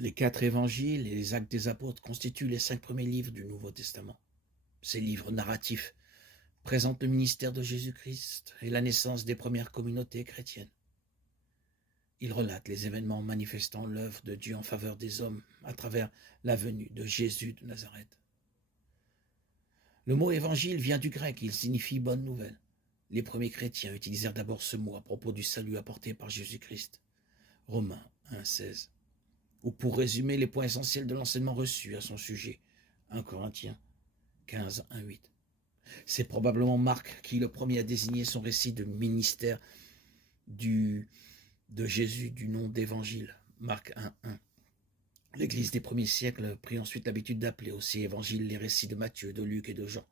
Les 4 évangiles et les actes des apôtres constituent les 5 premiers livres du Nouveau Testament. Ces livres narratifs présentent le ministère de Jésus-Christ et la naissance des premières communautés chrétiennes. Ils relatent les événements manifestant l'œuvre de Dieu en faveur des hommes à travers la venue de Jésus de Nazareth. Le mot évangile vient du grec, il signifie bonne nouvelle. Les premiers chrétiens utilisèrent d'abord ce mot à propos du salut apporté par Jésus-Christ. Romains 1,16. Ou pour résumer les points essentiels de l'enseignement reçu à son sujet, 1 Corinthiens 15, 1, 8. C'est probablement Marc qui est le premier à désigner son récit de ministère de Jésus du nom d'évangile, Marc 1, 1. L'Église des premiers siècles prit ensuite l'habitude d'appeler aussi évangiles les récits de Matthieu, de Luc et de Jean.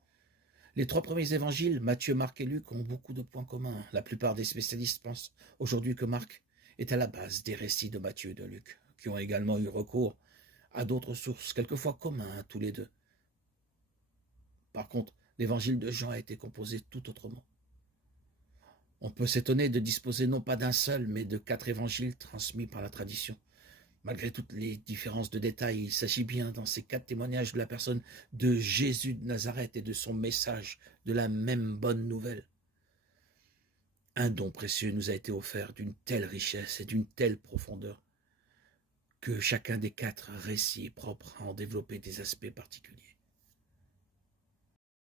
Les 3 premiers évangiles, Matthieu, Marc et Luc, ont beaucoup de points communs. La plupart des spécialistes pensent aujourd'hui que Marc est à la base des récits de Matthieu et de Luc, qui ont également eu recours à d'autres sources, quelquefois communs à tous les deux. Par contre, l'évangile de Jean a été composé tout autrement. On peut s'étonner de disposer non pas d'un seul, mais de 4 évangiles transmis par la tradition. Malgré toutes les différences de détails, il s'agit bien dans ces 4 témoignages de la personne de Jésus de Nazareth et de son message de la même bonne nouvelle. Un don précieux nous a été offert d'une telle richesse et d'une telle profondeur que chacun des 4 récits est propre à en développer des aspects particuliers.